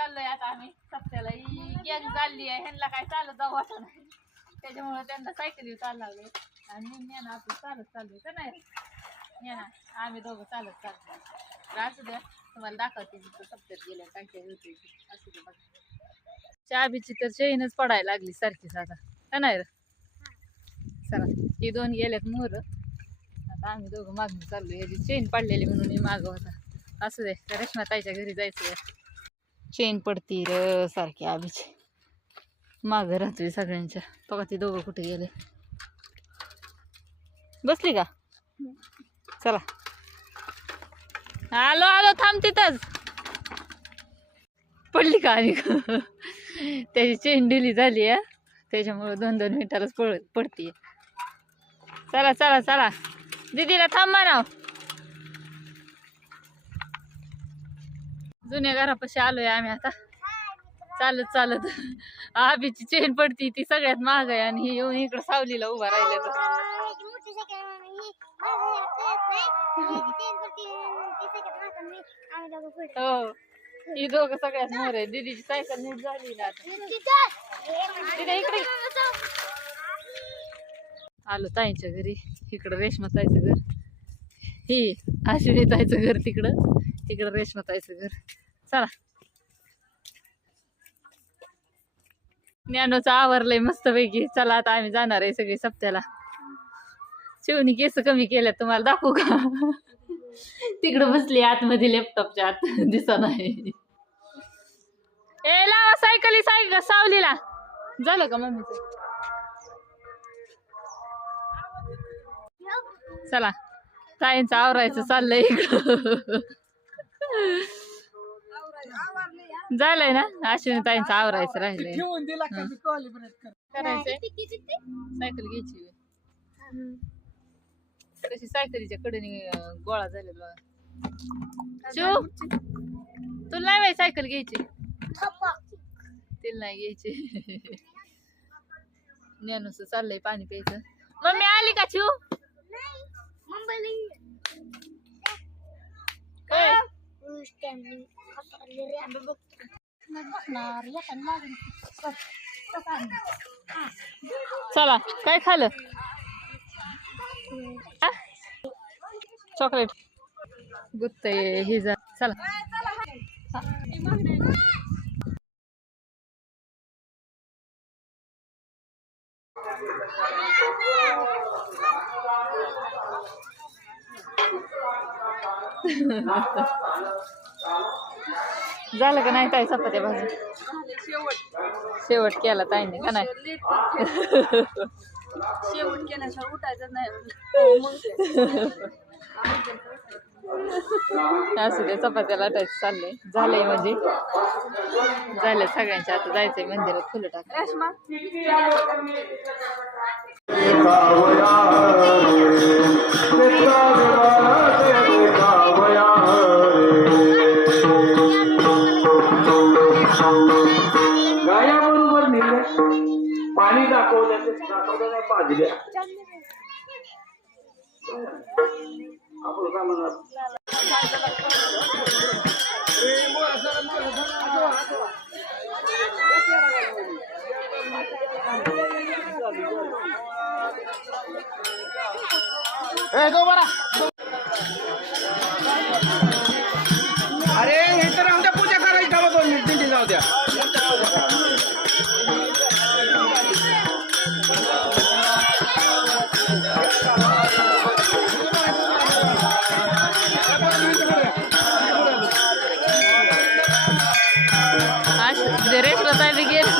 चाललोय आता आम्ही सप्त्याला. ही गॅंग चालली आहे, ह्यांना काय चालत जाऊ वाटत नाही, त्याच्यामुळे त्यांना सायकली चालू लागले आणि मी ना आपलं चालत चाललोय तर नाही ना, आम्ही दोघं चालत चाललो. असू द्या, तुम्हाला दाखवते तिथं सप्त्यात गेल्या काय काय होते. असू दे बघा. चाबीची तर चेनच पडायला लागली सारखीच आता का नाही रे. चला ही दोन गेल्यात मोर, आता आम्ही दोघं मागून चाललो. याची चेन पडलेली म्हणून मी मागं होता. असू दे, रेश्मा ताईच्या घरी जायचं. चेन पडती र सारखी आबीची, मागं राहतोय सगळ्यांच्या. बघा ती दोघं कुठे गेले. बसली का? चला आलो आलो, थांब तिथंच. पडली का? आणि त्याची चेन ढिली झाली आहे, त्याच्यामुळे 2-2 मिनिटालाच पडतीये. चला चला चला, दीदीला थांब म्हणाव. जुन्या घरापाशी आलोय आम्ही आता चालत चालत. आबीची चेन पडती, ती सगळ्यात महाग आहे, आणि ही येऊन इकडं सावलीला उभा राहिले तर. हो, ही दोघं सगळ्यात मोर आहे. दीदीची सायकल नीट झाली ना आता. इकडे आलो ताईंच्या घरी. इकडं रेश्मा ताईचं घर, ही आशिणी ताईचं घर तिकडं, तिकडं रेश्मा ताईचं घर. चला ज्ञानोचं आवरलंय मस्त पैकी. चला आता आम्ही जाणार आहे सगळी सप्त्याला. शिवनी केस कमी केल्यात, तुम्हाला दाखवू का? तिकडं बसली आतमध्ये लॅपटॉपच्या आत, दिसत नाही. ए लावा सायकली सावलीला. झालं का मम्मीचं? चला ताईंचं आवरायचं चाललंय इकडं. झालंय ना, अश्विनी ताईंचं आवरायचं राहिलंय. करायचंय सायकल घ्यायची. कशी सायकलीच्या कडेने गोळा झालेला. शिव तुला नाही बाई सायकल घ्यायची? तिला नाही घ्यायची. ज्ञानूचं चाललंय पाणी प्यायचं. मम्मी आली का शिव? चला काय खाल्लं? चॉकलेट गुत्तय हे जा. चला झालं का नाही ताई चपात्या भाजी? शेवट केला ताईने का नाही? शेवट केल्याशिवाय उठायचं नाही. असू दे, चपात्या लाटायचं चाललंय. झालंय म्हणजे झालं सगळ्यांच्या. आता जायचंय मंदिरात फुलं टाकायला. गायाबरोबर नेले पाणी दाखवलं नाही पाहिजे. आपण काय म्हणणार? अरे हे तर आमच्या पूजा करायची थांबा 2 मिनिट जाऊ द्या. रेश्मा ताई गेली.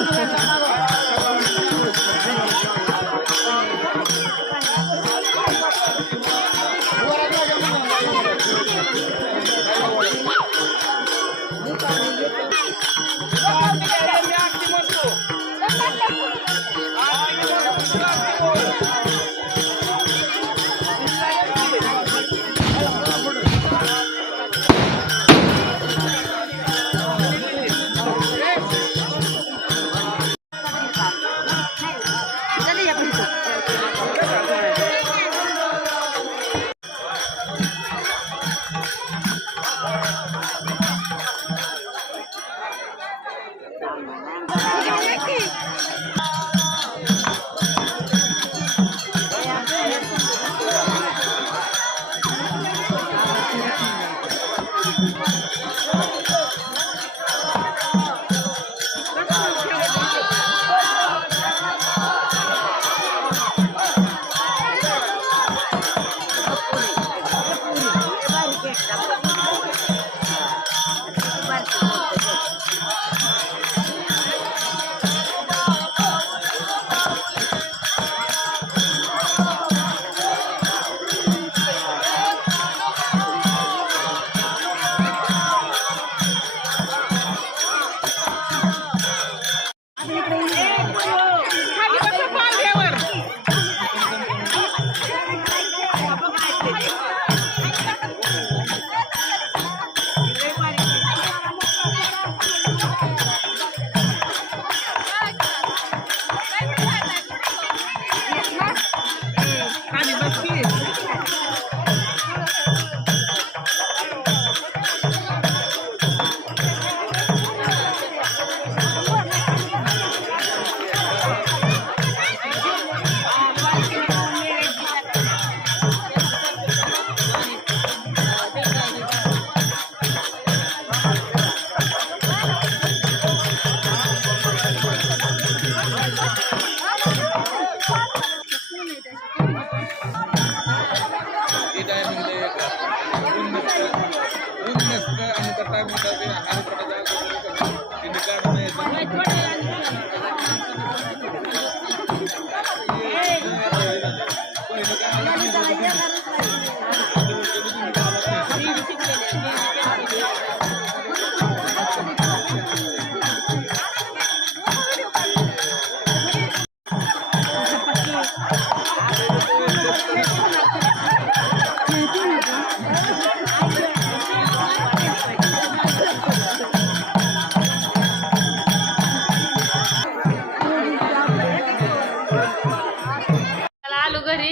आलो घरी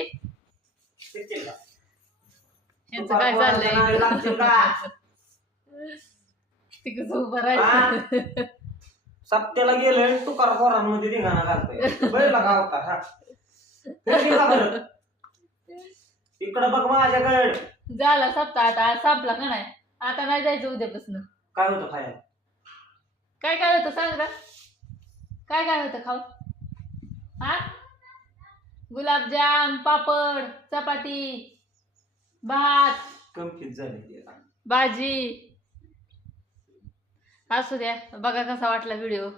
यांचं काय चाललंय तिकडं उभं राहायचं सप्त्याला गेलं तुकार पोरांमध्ये धिंगाणा घालतोय बैला का होता हा इकडं बघ माझ्याकडे झाला सप्ताह आता आज संपला का नाही आता नाही जायचं उद्यापासून काय होतं खायला काय काय होतं सांग ना काय काय होतं खाऊ हा गुलाबजाम पापड चपाती भात कमकीत झाली भाजी असू द्या बघा कसा वाटला व्हिडिओ